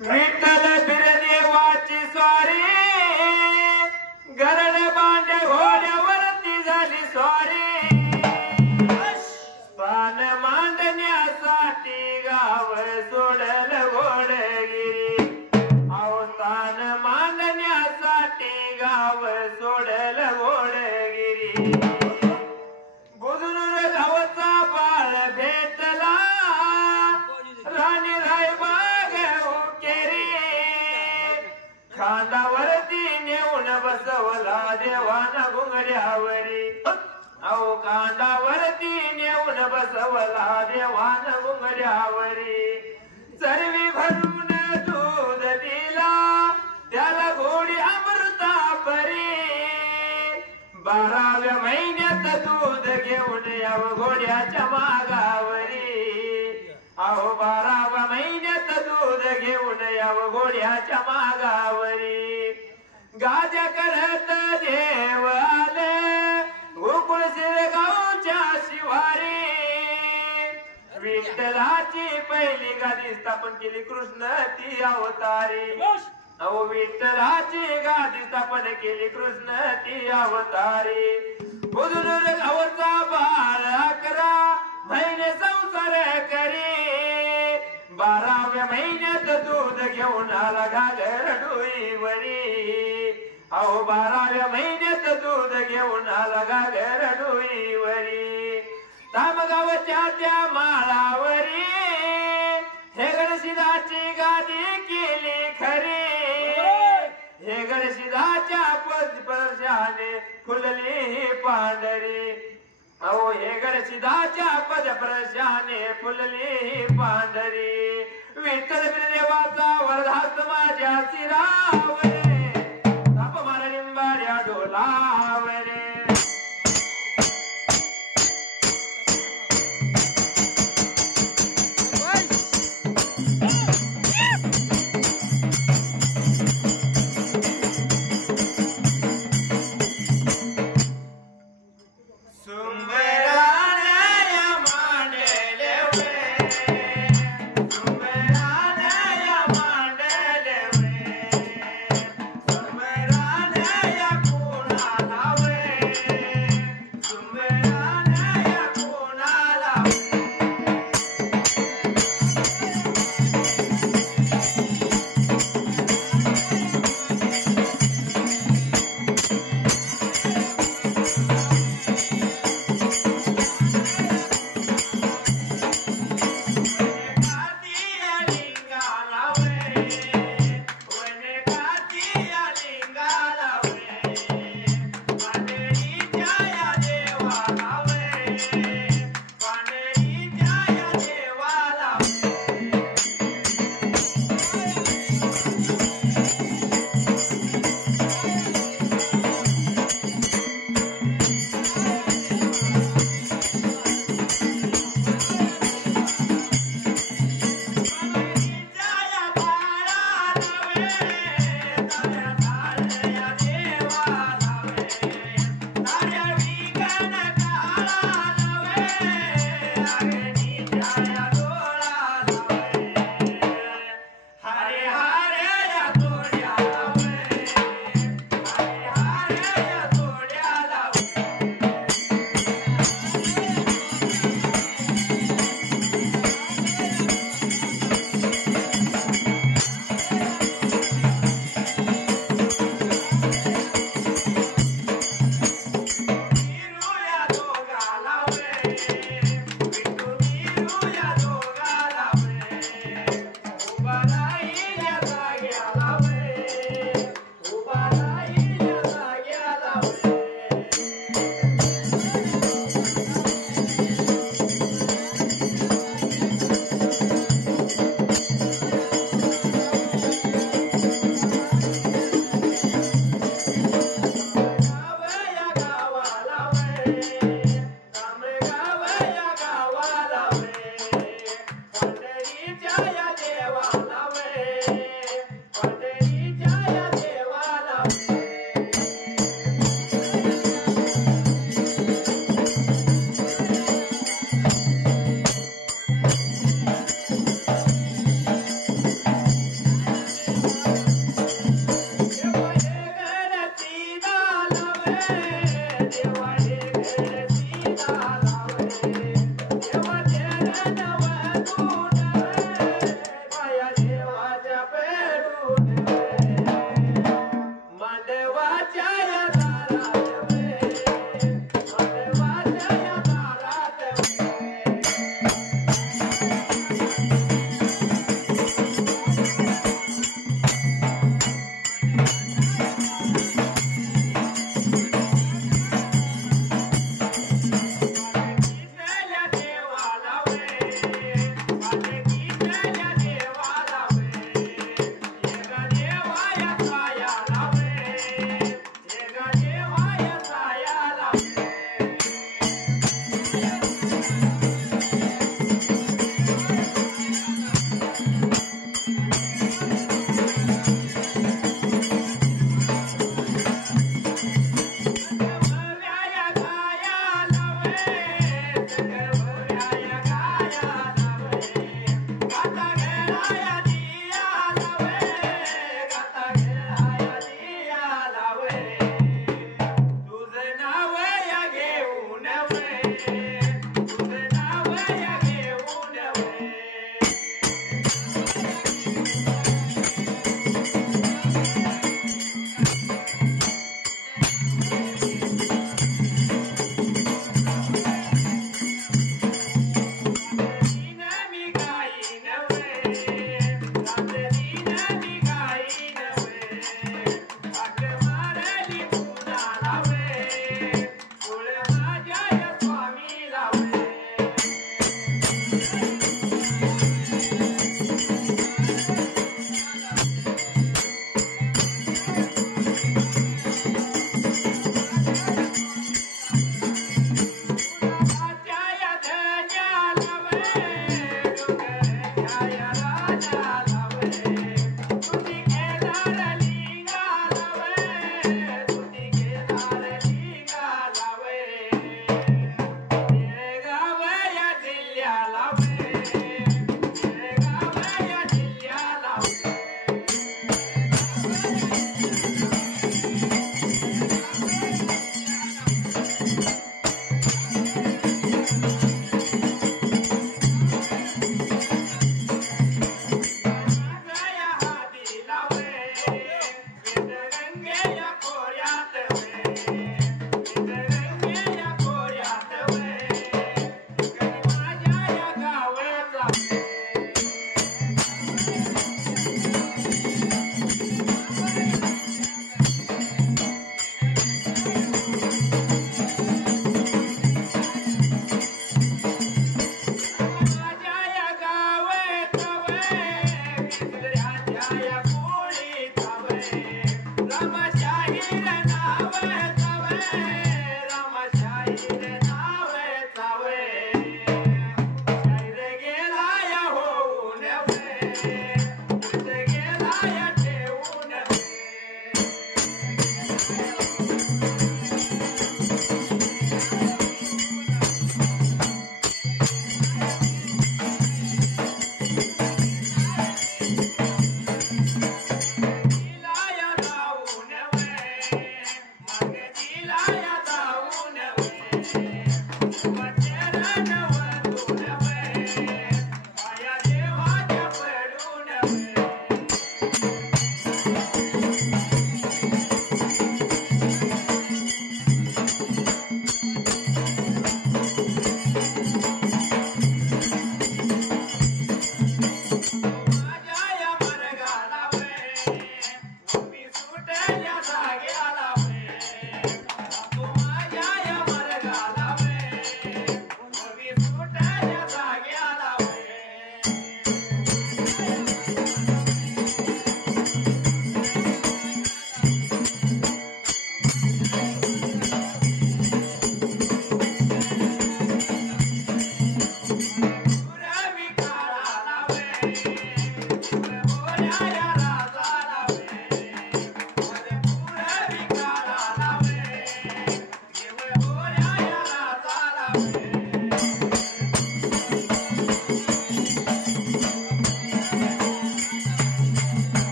विठ्ठल बिरदेवाची स्वारी गरड बांड्या घोड्यावरती झाली स्वारी पान मांडण्यासाठी गाव सोडल घोडगिरी अवतान मांडण्यासाठी गाव सोडल घोडगिरी बुजुर्ग गावचा बाळ भेटला राणी रायबाग उकेरी खांदावरती नेऊन बसवला देवाना घुंगड्यावरी अहो खांदावरती नेऊन बसवला देवान घुंगड्यावरी चरवी भरून दूध दिला त्याला घोडी अमृता परी 12व्या महिन्यात दूध घेऊन याव घोड्याच्या मागावरी अहो 12व्या महिन्यात दूध घेऊन याव घोड्याच्या मागावरी गाद्या करत देव आले गोकुळ शिरगावच्या शिवारी विठ्ठलाची पहिली गादी स्थापन केली कृष्ण ती अवतारी अहो विठ्ठलाची गादी स्थापन केली कृष्ण ती अवतारी बुजुर्ग गावचा बाळ 11 महिने संसार करी 12व्या महिन्यात दूध घेऊन आला घागर डोईवरी अहो 12व्या महिन्यात दूध घेऊन आला घागर डोईवरी तामगावच्या त्या माळावरी हेगडसिदाची गादी केली खरी हेगडसिदाच्या पदस्पर्शाने फुलली पांढरी अहो हेगडसिदाच्या पदस्पर्शाने फुलली पांढरी विठ्ठल देवाचा वरदास माझ्या शिरावरे ताप मार लिंबाड्या डोलावरे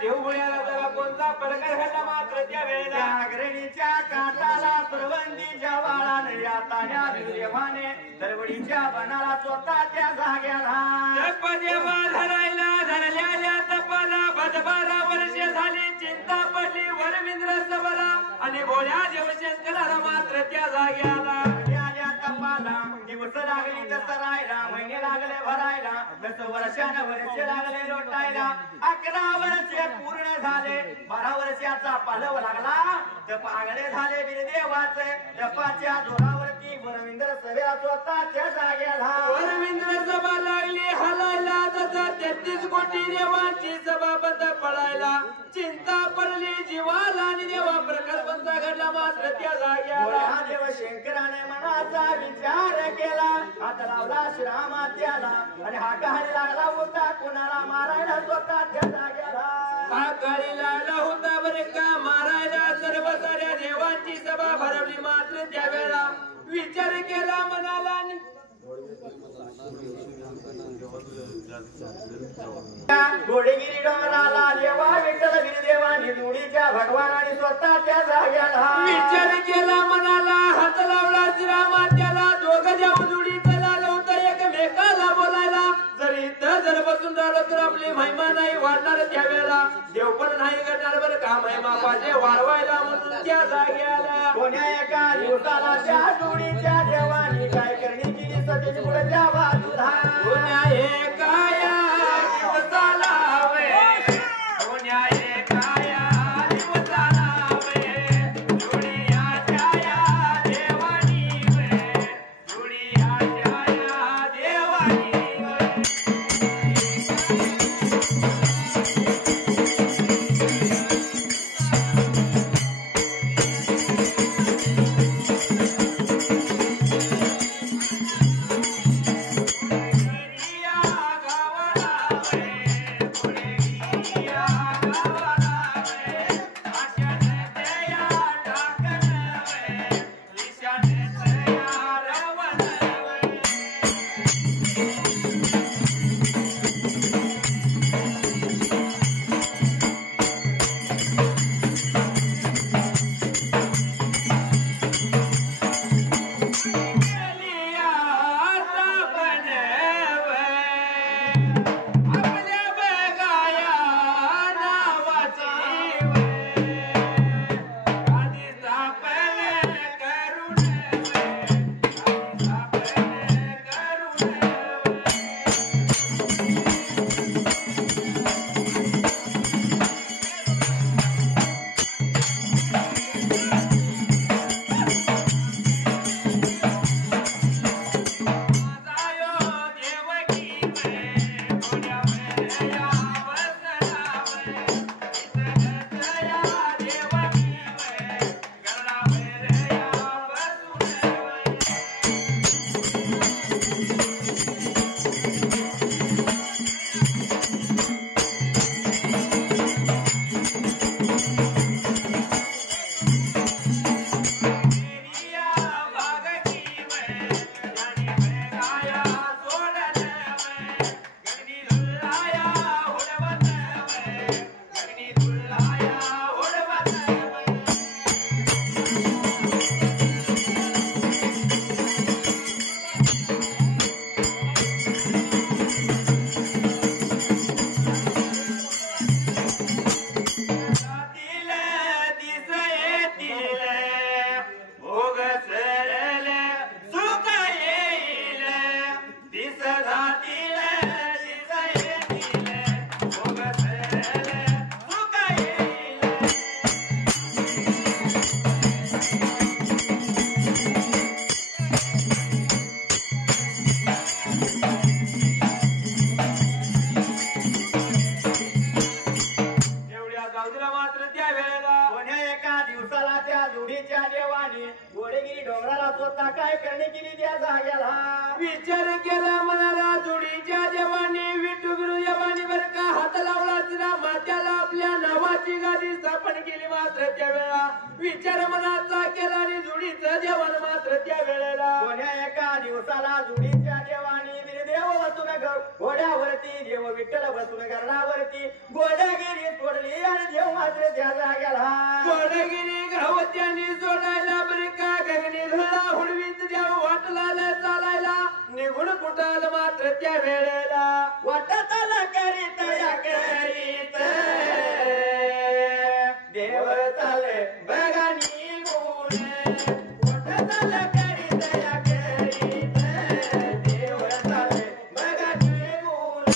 देवभुळ्याला जरा कोणता प्रकार घडला मात्र त्या वेळेला अग्रणीच्या काठाला सर्व तान्या देवाने दरवडीच्या बनाला स्वतः त्या जाग्याला देवा धरायला धरलेल्या तपाला 12 वर्षे झाली चिंता पडली वरविंद्र सभला आणि भोळ्या देवशंकराला मात्र त्या जाग्याला तपाला दिवस लागली तसं राहायला महिने लागले भरायला तसं वर्षानं वर्षे लागले लोटायला 11 वर्षे पूर्ण झाले 12 वर्षाचा पालव लागला जप आगळे झाले वीरदेवाचे जपाच्या जोरावरती वरविंद्र सभेला स्वतःच्या जाग्याला वरविंद्र सभा लागली हलायला तसा 33 कोटी देवांची सभा बंद पडायला चिंता पडली जीवाला आणि देवा प्रकल्पांचा घडला मात्र त्या जाग्याला देव शंकराने मनाचा विचार केला हात लावला श्रीरामात्याला आणि हा काळी लागला होता कुणाला मारायला स्वतः त्या जाग्याला हा काळी लागला होता बरे का मारायला सर्व साऱ्या देवांची सभा भरवली मात्र त्यावेळेला विचार केला मनाला घोडेगिरी डोंगराला देवा विठ्ठल वीरदेवानी जोडीच्या भगवानाने स्वतः त्या जाग्याला विचार केला मनाला हात लावला श्रीरामात्याला दोघं जेव्हा जोडीचं झालं होतं एकमेकाला बोलायला जर इथं जर बसून राहिलं तर आपली महिमा नाही वाढणार त्यावेळेला देव पण नाही करणार बरं का महिमा पाहिजे वाढवायला म्हणून त्या जाग्याला कोण्या एका दिवसाला त्या जोडीच्या देवानी काय करणी केली सतीची पुढच्या बाजूला कोण्या एकाया दिवसाला वे कोण्या एकाया दिवसाला वे जोडीयाच्या या देवानी वे जोडीयाच्या या देवानी वे विचार केला मनाला जोडीच्या देवाने विठू गुरु देवाने बर का हात लावला श्रीरामात्याला आपल्या नावाची गादी स्थापन केली मात्र त्यावेळेला विचार मनाचा केला आणि जोडीचं देवान मात्र त्या वेळेला कोण्या एका दिवसाला जोडीच्या देवाने वीरदेव बसून घोड्यावरती देव विठ्ठल बसून गरणावरती गोदागिरी सोडली आणि देव मात्र त्या जाग्याला गोदागिरी गावत्याने सोडायला बर का गगनी धुळा हुडवीत द्या निघून कुठाल मात्र त्या वेळेला वाटत आला करीत या करीत देव चाले बघा निघून वाटत आला करीत या करीत देव चाले बघा निघून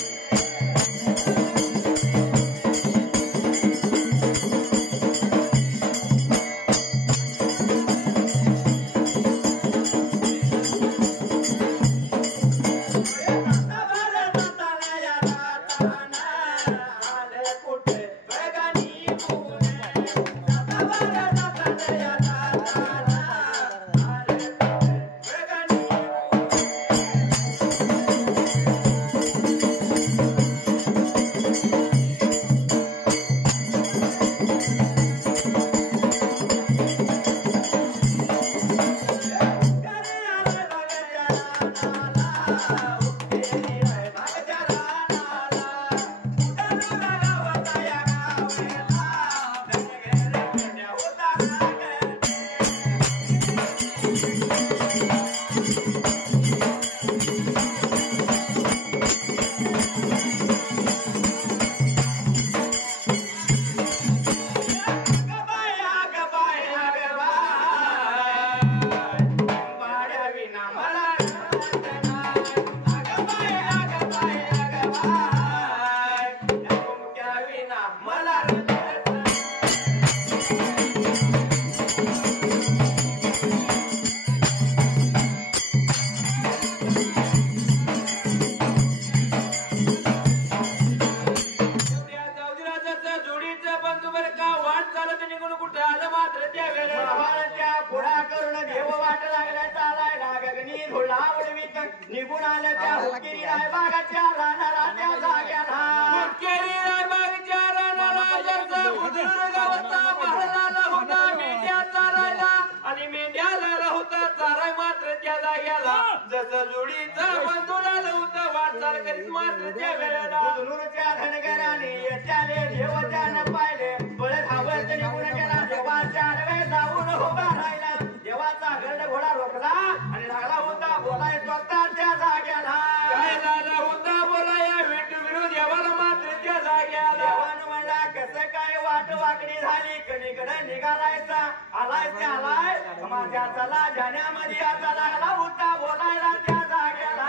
निघून आलं त्या हुक्केरी रायबागाच्या रानाच्या जाग्याला हुक्केरी रायबागाच्या रानाला जसं बुद्रुक गावाचा महालाला होता मेंढ्या चारायला आणि मेंढ्याला होता चाराय मात्र त्या जाग्याला जसं जोडीचं बंधून आलं होतं वाटचाल करीत मात्र त्या वेळेला बुद्रुकच्या धनगराने येत्याले देवत्यानं पाहिले पळत धावत निघून गेला देवाच्या नव्हे जाऊन उभा राहिला देवाचा गरड घोडा रोखला आणि लागला होता बोलाय स्वतः त्या जाग्याला काय झाला होता बोलाया विठू विरोध देवाला मात्र त्या जाग्याला देवानं म्हणला कसं काय वाट वाकडी झाली कणीकडे निघालायचा आलाय ते आलाय माझ्या चला जाण्यामध्ये आता लागला होता बोलायला त्या जाग्याला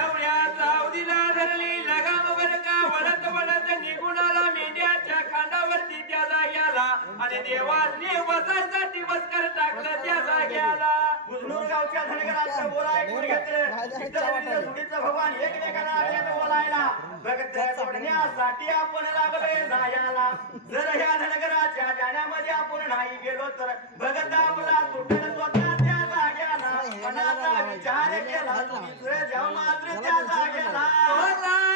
एवढ्या सावधीला धरली लगाम वर का वडत वडत निघून आला मेंढ्याच्या खांडावरती त्या जाग्याला आणि देवाने बसायसाठी बसकर टाकलं त्या जाग्याला बुजनूर गावच्या धनगराचं बोलाय ऐकून घेतलं जोडीचं भगवान एकमेकांना लागले बोलायला भगत सोडण्यासाठी आपण लागलोय जायला जर ह्या धनगराच्या जाण्यामध्ये आपण नाही गेलो तर भगत आपला सुटल स्वतः त्या जाग्याला मनाचा विचार केला तुम्ही जाऊ मात्र त्या जाग्याला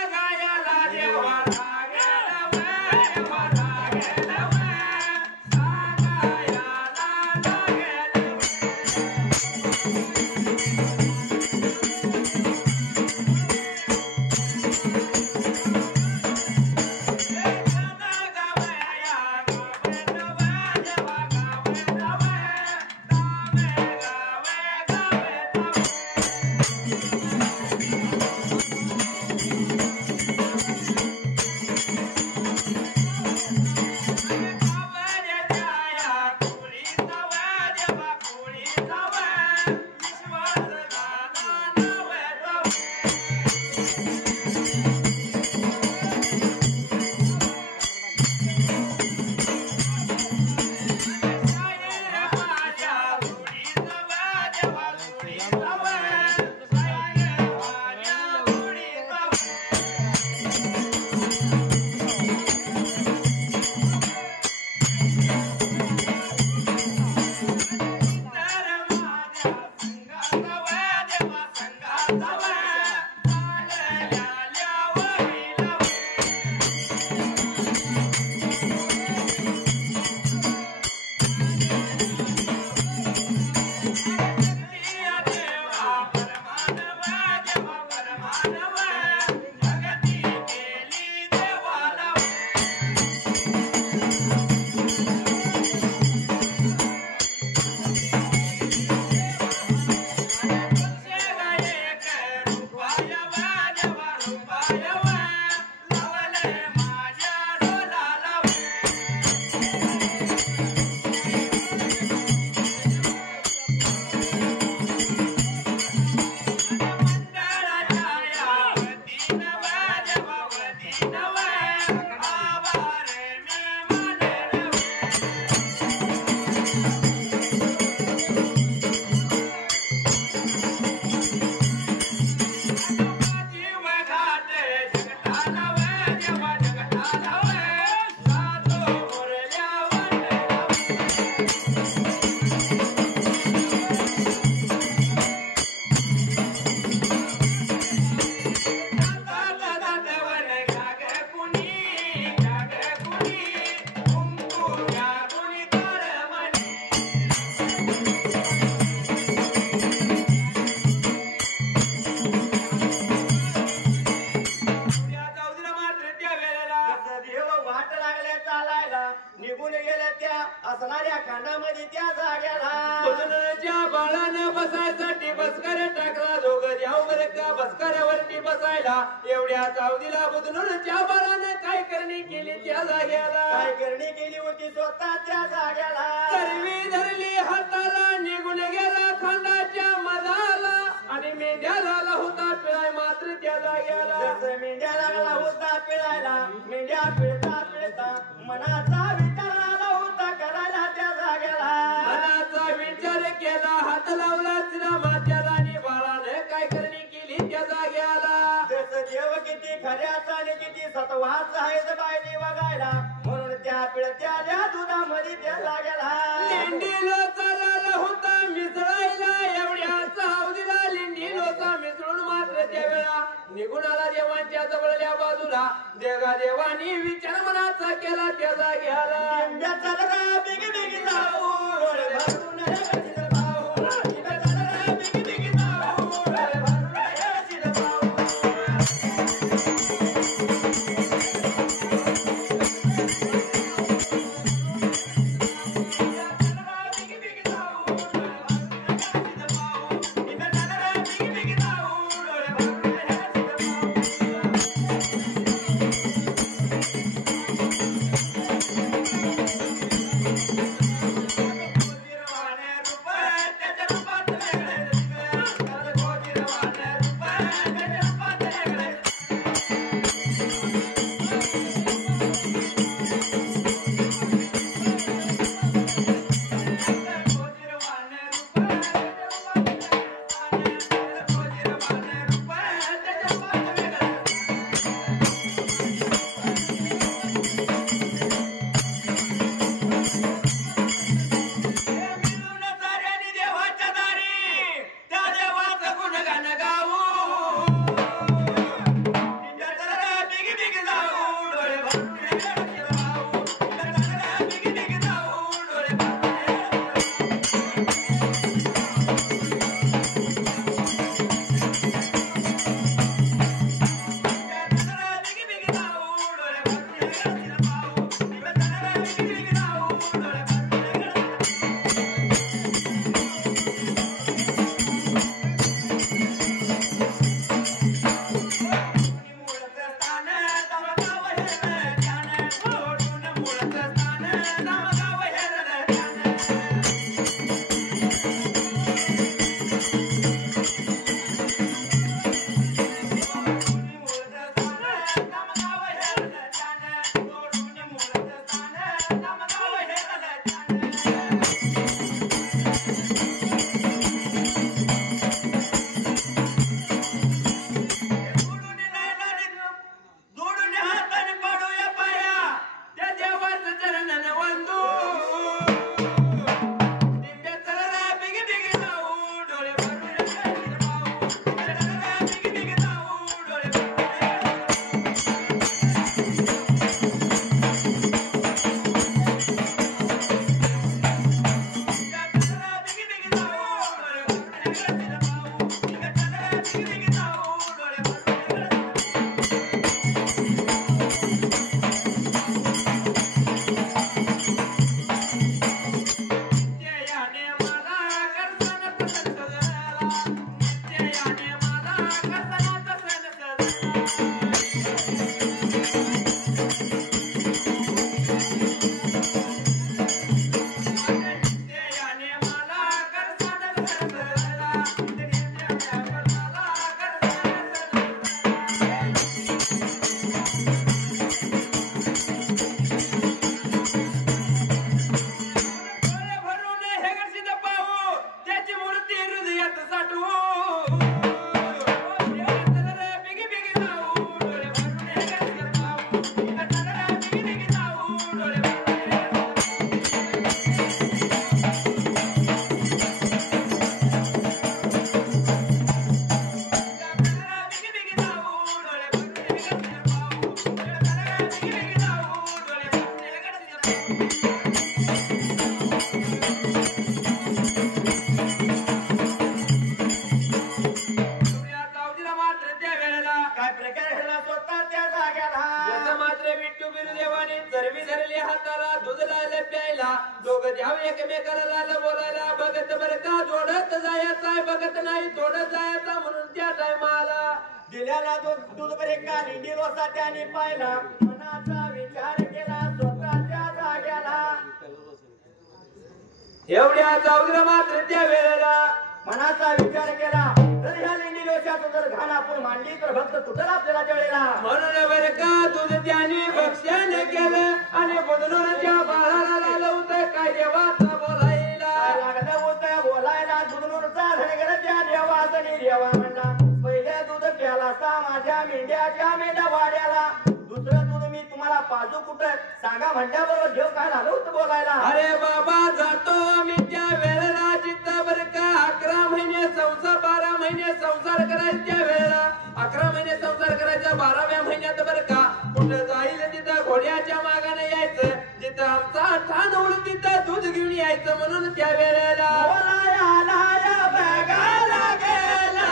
गायाला देवाला बसायसाठी बसकाऱ्या टाकला दोघ जाऊ बर का बसकाऱ्यावरती बसायला एवढ्या चावदीला बुधनूरच्या बाळाने काय करणी केली त्या जाग्याला काय करणी केली होती स्वतः त्या जाग्याला तरवी धरली हाताला निघून गेला खांदाच्या मधाला आणि मेंढ्या लागला होता पिळाय मात्र त्या जाग्याला जसं मेंढ्या लागला होता पिळायला मेंढ्या पिळता पिळता मनाचा विचार आला होता करायला त्या जाग्याला मनाचा विचार केला हात लावला श्रीरामाच्याला आणि बाळाने काय करणी केली त्या जाग्याला जसं देव किती खऱ्याचा आणि किती सत्वाचा आहे बायने बघायला म्हणून त्या पिळत्याल्या दुधामध्ये त्या जाग्याला लेंडीलो चालला होता मिसळायला एवढ्या चावदीला लेंडीलोचा मिसळून मात्र त्यावेळा निघून आला देवांच्या जवळल्या बाजूला देवानी विचार मनाचा केला त्या जाग्याला मेंढ्या चालला बिगी बिगी जाऊ डोळे भरून हेगडीत भाऊ मेंढ्या चालला बिगी बिगी जाऊ डोळे भरून हेगडीत भाऊ हाताला दूध लायला प्यायला दोघं द्याव एकमेकाला लाल बोलायला बघत तर बरं का जोडत जायचा बघत नाही तोडत जायचा म्हणून त्या टायमाला दिल्याला दूध बरे का लिंडी रोसा त्याने पाहिला मनाचा विचार केला स्वतःच्या जाग्याला एवढ्या जाऊद्र मात्र त्या वेळेला मनाचा विचार केला जर ह्या लिंडी लोशात जर घाण आपण मांडली तर भक्त तुटल आपल्याला जळेला म्हणून बरं का दूध त्याने भक्ष्याने केलं आणि बदलून त्या बाळाला लावलं होतं काय देवाचा बोलायला लागलं होतं बोलायला दुधनूरचा धनगर त्या देवाचा निर्यावा म्हणला पहिल्या दूध प्याला सा माझ्या मेंढ्याच्या मेंढा वाड्याला दुसरं दूध मी तुम्हाला पाजू कुठं सांगा म्हणल्याबरोबर देव काय झालं होतं बोलायला अरे बाबा जातो आम्ही त्या वेळेला जिथं बरं का 11 महिने संसार 12 महिने संसार करायच्या त्या वेळेला 11 महिने संसार करायच्या 12व्या महिन्यात बरं का कुठं जाईल तिथं घोड्याच्या मागाने यायचं जिथं आमचा ठाण उडून तिथं दूध घेऊन यायचं म्हणून त्या वेळेला बोलाया बघायला गेला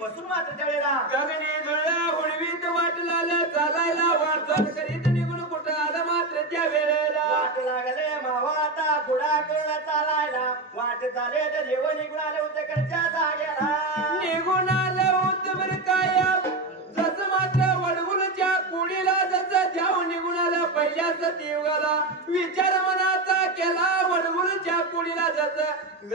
बसून मात्र त्यावेळेला गगने जुळला हुडवीत वाटला चालायला वाटचाल करीत निघून कुठं आलं मात्र त्या वेळेला वाट लागले मावा आता पुढा करून चालायला वाट चाले तर देव निघून आले होते कडच्या जागेला निघून आलं होतं बरं काय जसं मात्र वडगुलच्या कुडीला जसं जाऊ निघून आलं पहिल्याच देवगाला विचार मनाचा केला वडगुलच्या पुढीला जसं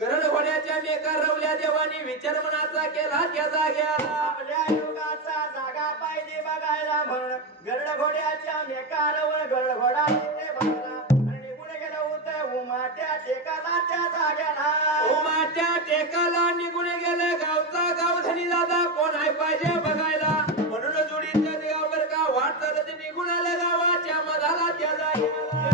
गरड घोड्याच्या मेका रवल्या देवानी विचार मनाचा केला त्या जाग्याला. आपल्या युगाचा जागा पाहिजे बघायला म्हणून गरड घोड्याच्या मेका रवळ गरड घोडा तिथे बघला आणि निघून गेलं होतं उमाट्या टेकाला त्या जाग्याला. उमाट्या टेकाला निघून गेले गावचा गावधनी दादा कोण आहे पाहिजे बघायला म्हणून जोडीचं देवावर का वाट चालत निघून आले गावाच्या मधाला त्या जाग्याला.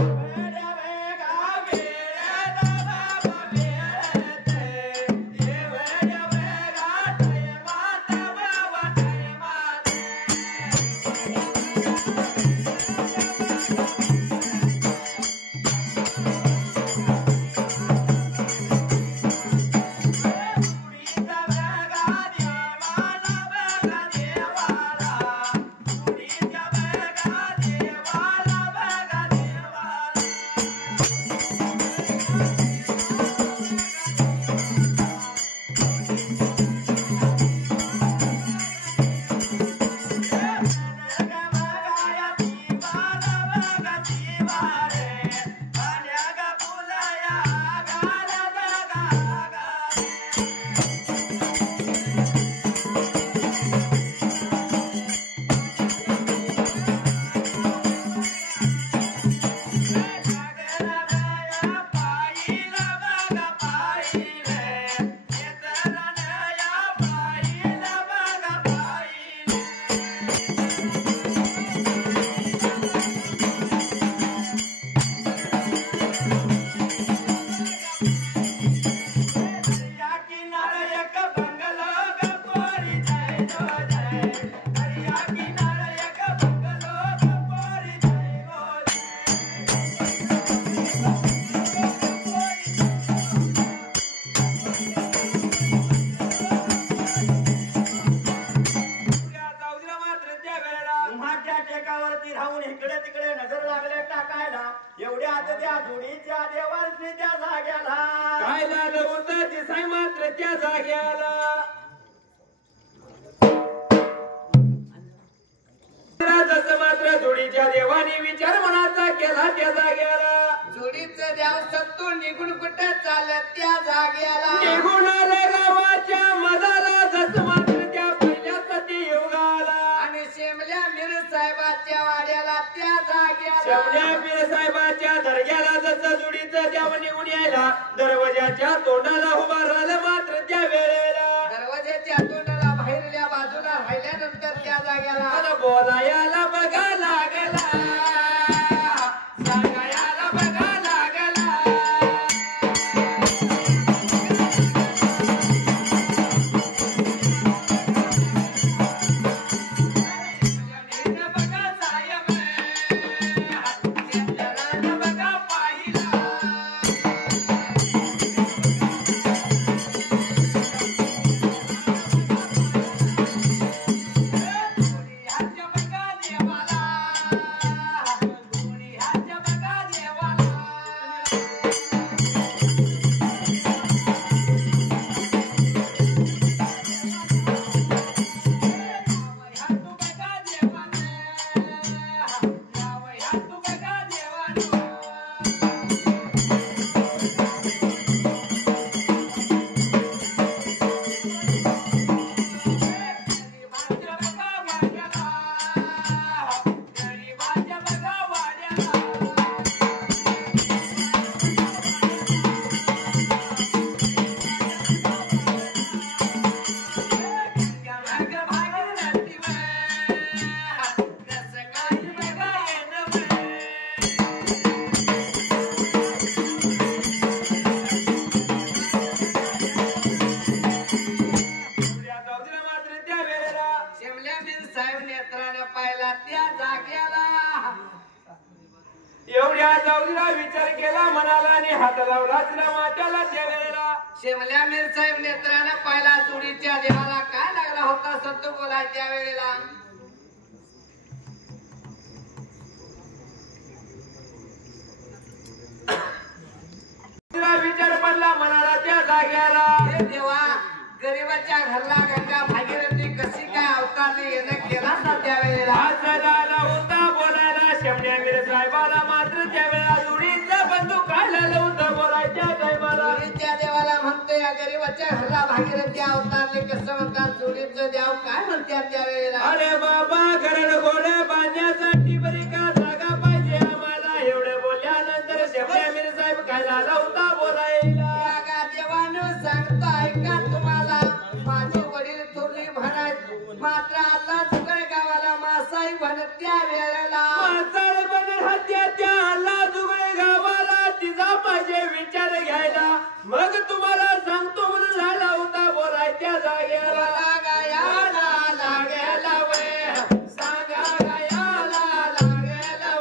दरवाजाच्या तोंडाला उभा राहिलं मात्र त्या वेळेला दरवाजाच्या तोंडाला बाहेरल्या बाजूला राहिल्यानंतर त्या जाग्याला बोलायला बघा लागला सांगायला बघा लागला बघा साहेब बघा पाहिला एवढ्या जाऊला विचार केला म्हणाला आणि हात लावला तिला वाट्याला त्या वेळेला शेमल्या मीर साहेब नेत्रानं पाहिला जोडीच्या देवाला काय लागला होता सत्तू बोलाय त्या वेळेला तिला विचार पडला म्हणाला त्या जाग्याला हे देवा गरीबाच्या घरला गंगा भागीरथी कशी काय अवतारली येणं केला ना त्या वेळेला होता बोलायला शेमल्या मीर साहेबाला मात्र त्या वेळेला जोडीचा बंधू काढलेलं होतं बोला वरती अवतारले कसं म्हणतात जोडीचं द्याव काय म्हणतात त्यावेळेला अरे बाबा घरण घोडे बांधण्यासाठी बरी का जागा पाहिजे आम्हाला एवढे बोलल्यानंतर शेवट्या मीर साहेब काय झाला होता बोलायला या देवानं सांगतो ऐका तुम्हाला माझे वडील थोरली म्हणाय मात्र अल्ला जुगळ गावाला मासाई म्हणत त्या वेळेला मासाळ बनर हत्या त्या अल्ला जुगळे गावाला तिचा पाहिजे विचार घ्यायला मग तुम्हाला सांगतो म्हणून झाला होता बोलायच्या जागेला गायाला लागेला वे सांगा गायाला लागेला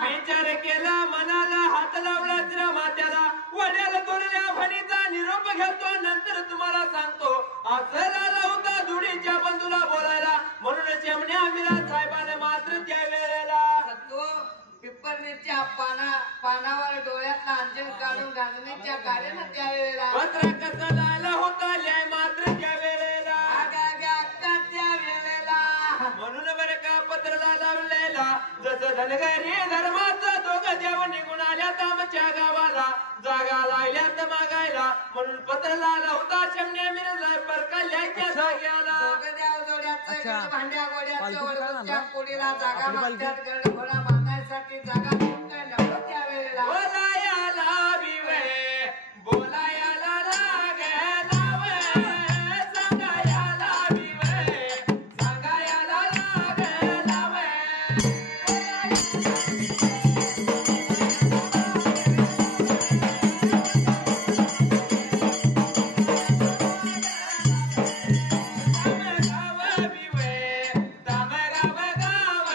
विचार केला मनाला हात लावला तिला मात्याला वड्याला तोरल्या फणीचा निरोप घेतो नंतर तुम्हाला सांगतो असं झाला होता जुडीच्या बंधूला बोलायला म्हणून चिमण्या विराज साहेबाने मात्र त्या वेळेला पिपरणीच्या पानावर डोळ्यातला अंजन काढून गाजणीच्या गाड्यानं त्या वेळेला पत्र कसं लायला होता ल्याय मात्र त्या वेळेला अक्का त्या वेळेला म्हणून बरं का पत्रला लावलेला जसं धनगरी धर्माचं दोघं देव निघून आल्या आमच्या गावाला जागा लागल्यात मागायला म्हणून पत्र लावला होता चिमण्या मिरला परकल्याच्या जाग्याला भांड्या गोड्याचं वळवूच्या कोडीला जागा मागतात गड घोडा बांधायसाठी जागा त्या वेळेला बोलायाला बिवे बोलायाला लागेला वे सांगायाला बिवे सांगायाला लागेला वे गाव बिवे गाव गाव गाव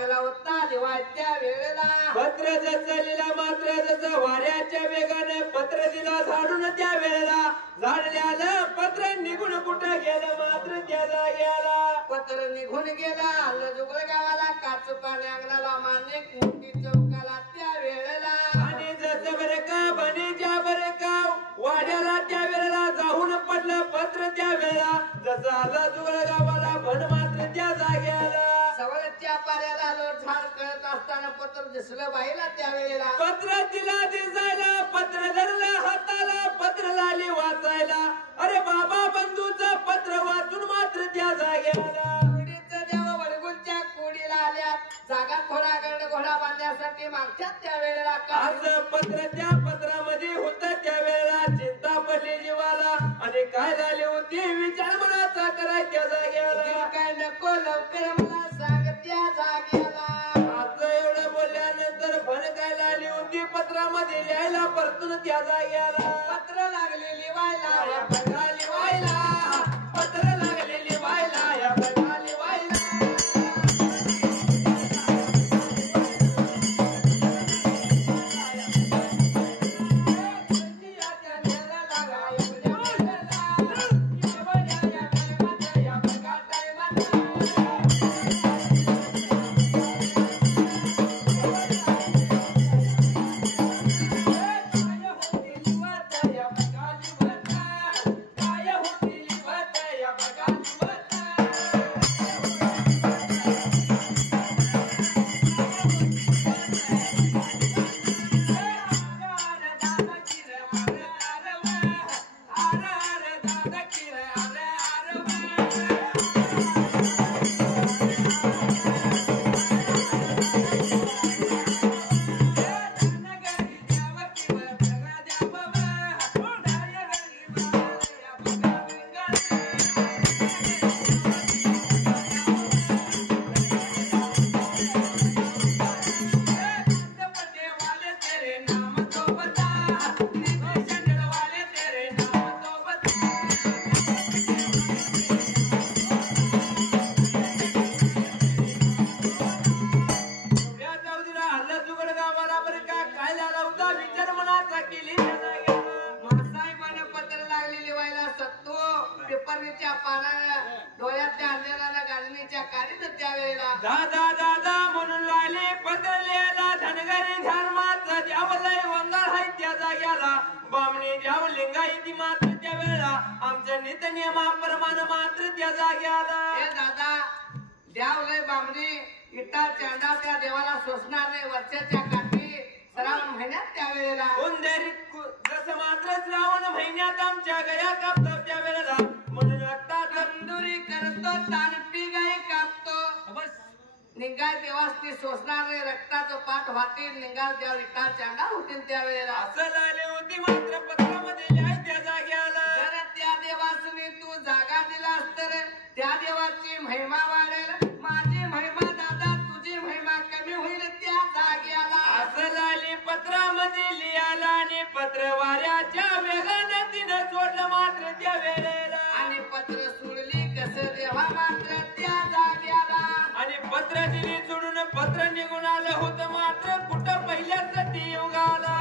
लागला होता दिवाळीच्या वेळेला. पत्र जसं लिहिला मात्र जसं वाऱ्याच्या वेगाने पत्र दिला झाडून त्या वेळेला. झाडल्याला पत्र निघून कुठं गेलं मात्र त्या जाग्याला. पत्र निघून गेला लजुगळ गावाला काच पाणी अंगणाला माणिक मोठी चौकाला त्या वेळेला. आणि जसं बरे का बनीच्या बरे का वाड्याला त्या वेळेला जाऊन पडलं पत्र त्या वेळेला. जसं आलं जुगळ गावाला भण मात्र त्या जाग्याला. सवलतच्या पाऱ्याला लोट झाड करत असताना पत्र दिसलं बाईला त्या वेळेला. पत्र तिला दिसायला पत्र धरलं हाताला पत्र लाली वाचायला. अरे बाबा बंधूचं पत्र वाचून मात्र त्या जाग्याला. कोडीचं देव वडगुलच्या कोडीला आल्या जागा थोडा गड घोडा बांधण्यासाठी मागच्यात त्या वेळेला. असं पत्र त्या पत्रामध्ये होत त्या वेळेला. चिंता पडली जीवाला आणि काय झाली होती विचार मनाचा कराय त्या जाग्याला. काय नको लवकर मला सांग त्या जाग्याला. असं एवढं बोलल्यानंतर भण काय लागली होती पत्रामध्ये लिहायला परतून त्या जाग्याला. पत्र लागले लिवायला या बघा लिवायला पत्र लागले लिवायला. या बघा लिवायला. पेपरच्या पानानं डोळ्यातल्या अंधेराला गाडणीच्या काढीत त्यावेळेला. दादा दादा म्हणून लागले पत्र लिहायला. धनगरी धर्माचा द्यावलय वंगाळ हाय त्या जाग्याला. बामणी द्याव लिंगायती मात्र त्या वेळेला. आमचं नित नियमाप्रमाणे मात्र त्या जाग्याला. हे दादा द्याव लय बामणी इटा चांडा त्या देवाला सोसणार नाही. वर्षाच्या काठी श्रावण महिन्यात त्यावेळेला. उंदरी जसं मात्र श्रावण महिन्यात आमच्या गया कापतात त्या वेळेला. म्हणून आता तंदुरी करतो तानपी गाई कापतो. निंगाल देवासनी सोसणार नाही. रक्ताचं पाठ वाटेल निंगाल देव इटा चांडा होतील त्यावेळेला. असं झाले होती मात्र पत्रामध्ये लिहाय त्या जाग्याला. जर त्या देवासनी तू जागा दिलास तर त्या देवाची महिमा वाढेल. माझी महिमा दादा तुझी महिमा कमी होईल त्या जाग्याला. असं झाले पत्रामध्ये लिहायला आणि पत्र वाऱ्याच्या वेगाने तिनं सोडलं मात्र त्या वेळेला. आणि पत्र सोडली कसं देवा मात्र त्या जाग्याला. आणि पत्र दिली सोडून पत्र निघून आलं होतं मात्र कुठं पहिल्यासाठी युगाला.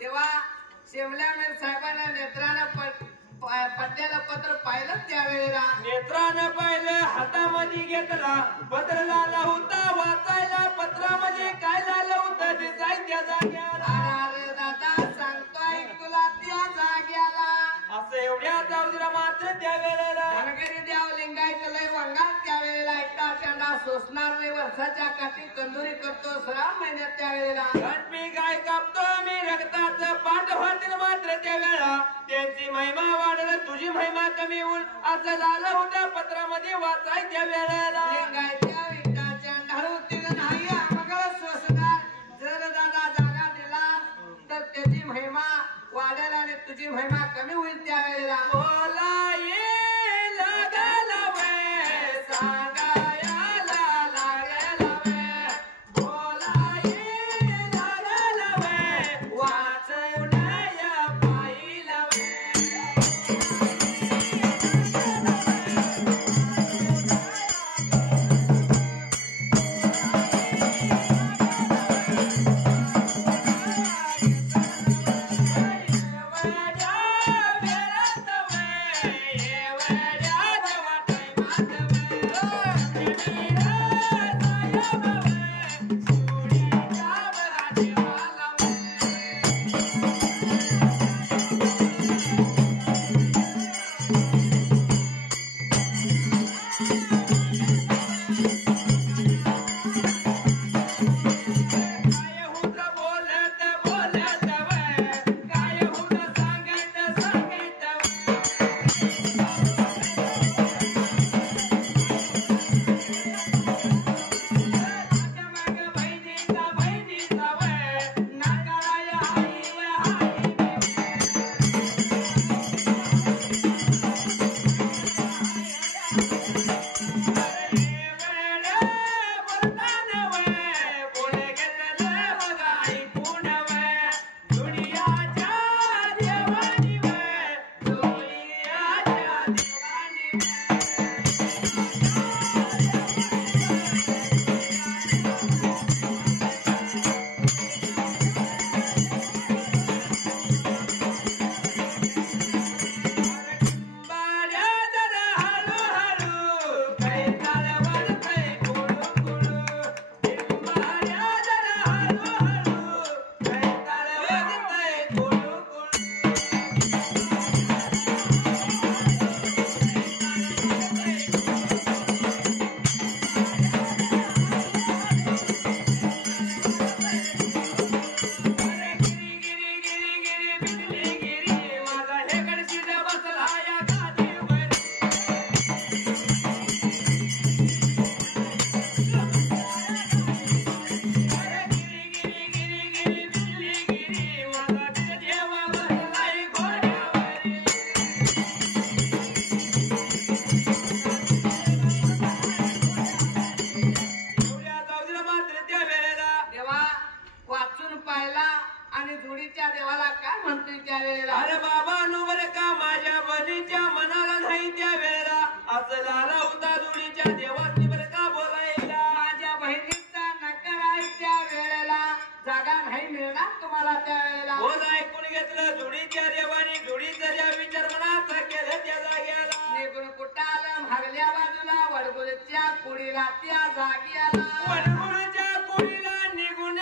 तेव्हा शेमल्यामेर साहेबांना नेत्रानं पडलेलं पत्र पाहिलं त्यावेळेला नेत्रानं पाहिलं हातामध्ये घेतला पत्र लाला होता वाचायला पत्रामध्ये काय झालं होतं ते त्या जाग्याला अरे दादा सांगतोय तुला त्या जाग्याला असं एवढ्या जाऊदीला मात्र त्या वेळेला धनगरी द्याव लिंगायचं लय वंगार त्यावेळेला एकटा चंडा सोसणार नाही वर्षाच्या काठी कंदुरी करतो 6 महिन्यात त्यावेळेला गणपी गाय कापतो मी रक्ताचं पाठ होतील मात्र त्या वेळा त्यांची महिमा वाढलं तुझी महिमा कमी होईल असं झालं होतं पत्रामध्ये वाचायच्या वेळेला लिंगायच्या एकटा चंडा होतील नाही आम्हाला सोसणार जर दादा जागा दिला तर त्याची महिमा वाढेल आणि तुझी महिमा कमी होईल त्यावेळेला बोला ये लागला वे सांगायला लागला वे बोला ये लागला वे वाचवण्याया पाहिला वे अरे बाबा नु बरं का माझ्या बनीच्या मनाला नाही त्या वेळेला असं झाला होता जोडीच्या देवाची बरं का बोलायला माझ्या बहिणीचा नकार आहे त्या वेळेला जागा नाही मिळणार तुम्हाला त्या वेळेला बोल ऐकून घेतलं जोडीच्या देवाने जोडीचा ज्या विचार मनात केलं त्या जाग्याला निघून कुठं आलं भागल्या बाजूला वडगुडच्या कुडीला त्या जाग्याला वडगुडच्या कुडीला निघून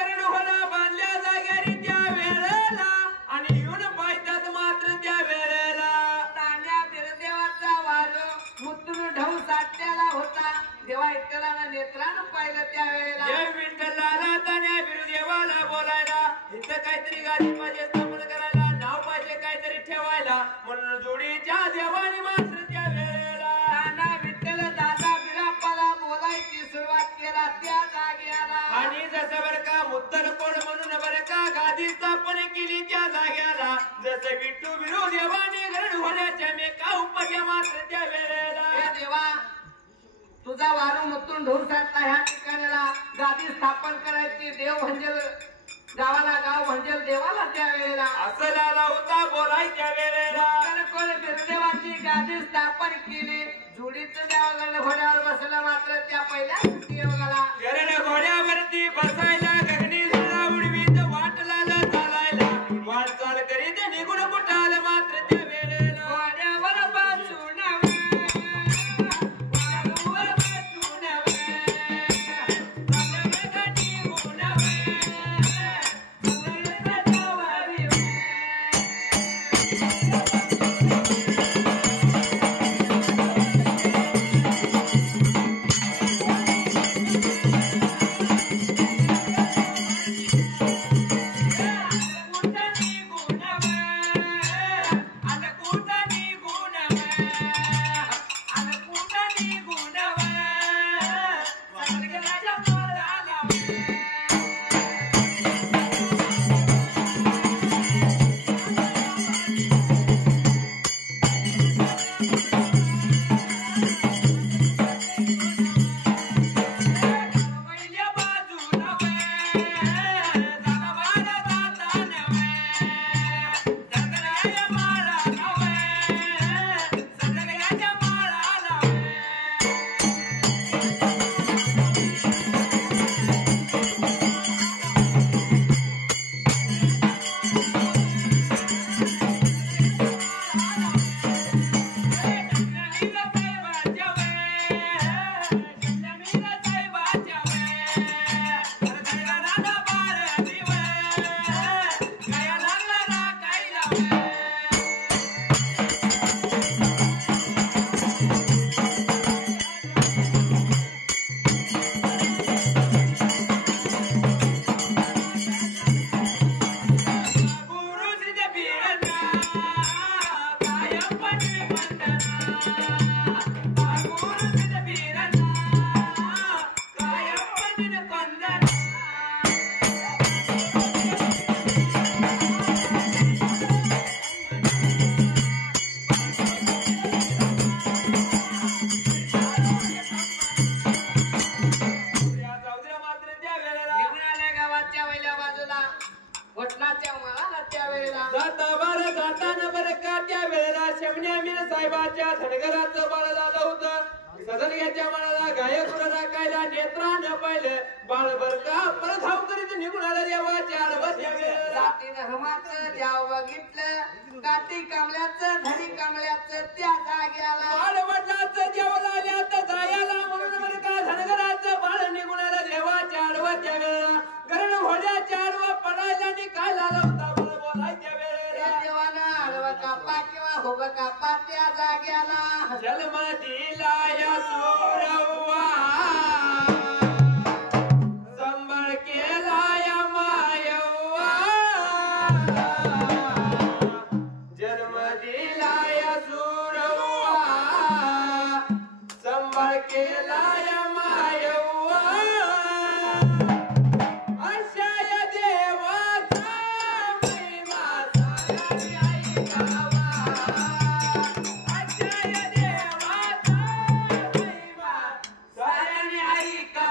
गरण होला बांधल्या जाग्यारी त्या वेळेला आणि येऊन पायतात मात्र त्या वेळेला तांड्या बिरदेवाचा वाजो मुतून ढऊ साठ्याला होता देवा विठ्ठलानं नेत्रानं पाहिलं त्या वेळेला जय विठ्ठलाला ताण्या बिरुदेवाला बोलायला इथं काहीतरी गाडी पाहिजे स्थापन करायला नाव पाहिजे काहीतरी ठेवायला म्हणून जोडीच्या देवाने मात्र त्या वेळेला तांडा विठ्ठल दादा बिराप्पाला बोलायची सुरुवात केला त्या जाग्याला आणि जसं बरं का मुत्तर कोण म्हणून बरं का गादी स्थापन केली त्या जाग्याला जसं विठ्ठू बिरुदेवाने गरण होण्याच्या मेका उपग्या मात्र त्या वेळेला हे देवा तुझा वारू मुतून ढोर साठला ह्या ठिकाणाला गादी स्थापन करायची देव म्हणजे गावाला गाव म्हणजे देवाला त्या वेळेला असं झाला होता बोलायच्या वेळेला कोण बिरदेवाची गादी स्थापन केली जोडीचं देवाकडे घोड्यावर बसलं मात्र त्या पहिल्या योगाला गरण घोड्यावरती बसायला गगनी झुला उडवीत वाटला चालायला त्या वेळेला जाताना बरं का त्या वेळेला शमन्या मीर साहेबाच्या धनगराचं बाळ झालं होतं. सदरग्याच्या बाळाला गायकुळ राखायला नेत्रानं पाहिलं. बाळ बर का परत धाव करीत निघून आला देवाच्या आडवं त्या वेळेला. जाती धर्माचं द्याव बघितलं, काठी कांबल्याचं धरी कांबल्याचं त्या जाग्याला. बाळ वडिलाचं जेवण आल्यात जायला म्हणून बरं का धनगराचं बाळ निघून आलं देवाच्या आडवं त्या वेळेला. कारण घोड्याच्या आडवं पडायला निकाल आला होता बरं बोलाय त्या वेळेला. देवानं आडवं कापा किंवा होग कापा त्या जाग्याला. जन्म दिला या सोरव्वा संभाळ केला या मायव्वा. जन्म दिला या सोरव्वा संभाळ केला या मायव्वा. अशा या देवाचा महिमा साऱ्यांनी ऐकावा. अशा या देवाचा महिमा साऱ्यांनी ऐकावा.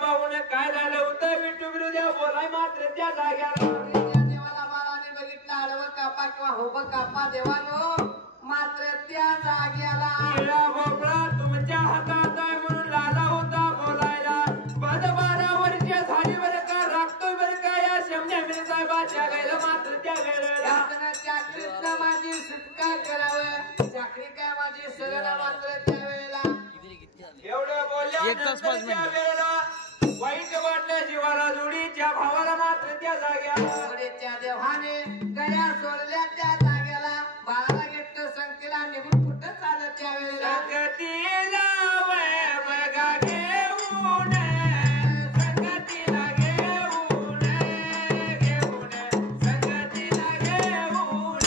पाहून काय झालं होतं विठू विरुद्या बोलाय मात्र त्या जाग्याला देवाला बाळाने बघितलं आडवं कापा किंवा होबं कापा देवानो मात्र त्या जाग्याला निळा भोपळा तुमच्या हातात आहे म्हणून लाला होता बोलायला 12 वर्ष झाली बरं का राखतोय बरं का या शमण्या मिर साहेबाच्या गायला मात्र त्या वेळेला चाकरीतनं माझी सुटका करावं चाकरी काय माझी सरळ मात्र त्या वेळेला एवढं बोलल्यानंतर त्या वेळेला वाईट वाटलं जीवाला जोडीच्या भावाला मात्र त्या जाग्याला जोडीच्या देवाने गळ्या सोडल्या त्या जाग्याला बाळाला घेतलं संगतीला निघून कुठं चालत त्या वेळेला संगतीला वय बघा घेऊन संगतीला घेऊन संगतीला घेऊन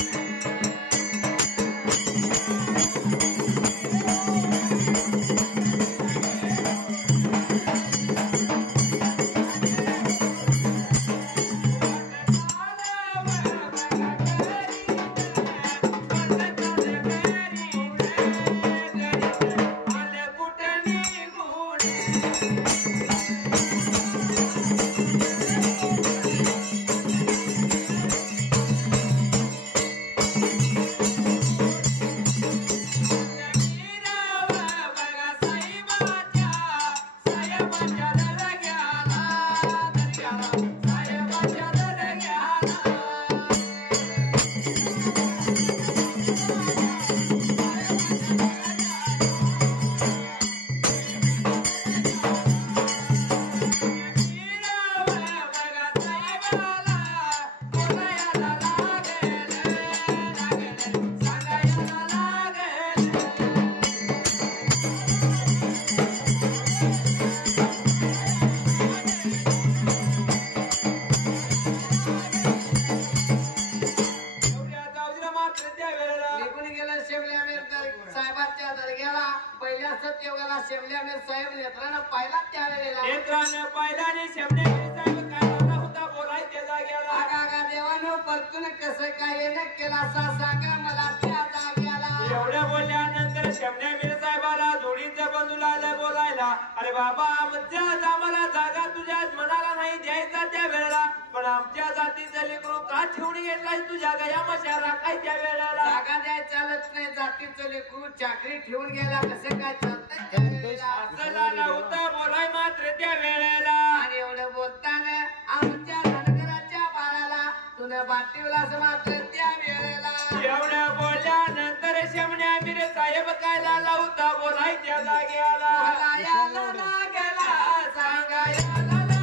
साहेबांच्या दर्ग्याला पहिल्या सत्ययुगाला शेवल्याने साहेब नेत्रानं पाहिला त्यावेळेला नेत्रानं पाहिला आणि शमण्या मिर साहेब काय झाला होता बोलाय त्या जाग्याला आगा देवानं परतून कसं काय येणं केला असा सांगा मला त्या जाग्याला एवढं बोलल्यानंतर शमण्या मिर साहेबाला जोडीचं बंधूला आलं बोलायला अरे बाबा आमच्या आम्हाला जागा तुझ्या मनाला नाही द्यायचा त्या वेळेला पण आमच्या जातीचं लेकरू का ठेवून घेतलाय तुझ्या गया मशा राखाय त्या वेळेला जागा द्याय चालत नाही जातीचं लेकरू चाकरी ठेवून गेला कसं काय चालतंय त्या वेळेला असं झालं होतं बोलाय मात्र त्या वेळेला आणि एवढं बोलताना आमच्या धनगराच्या बाळाला तुला बाटीवलाच मात्र त्या वेळेला एवढं बोलल्यानंतर शमण्या मिर साहेब काय झाला होता बोलाय त्या जाग्याला याला लागला सांगायला लागला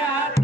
माझ्या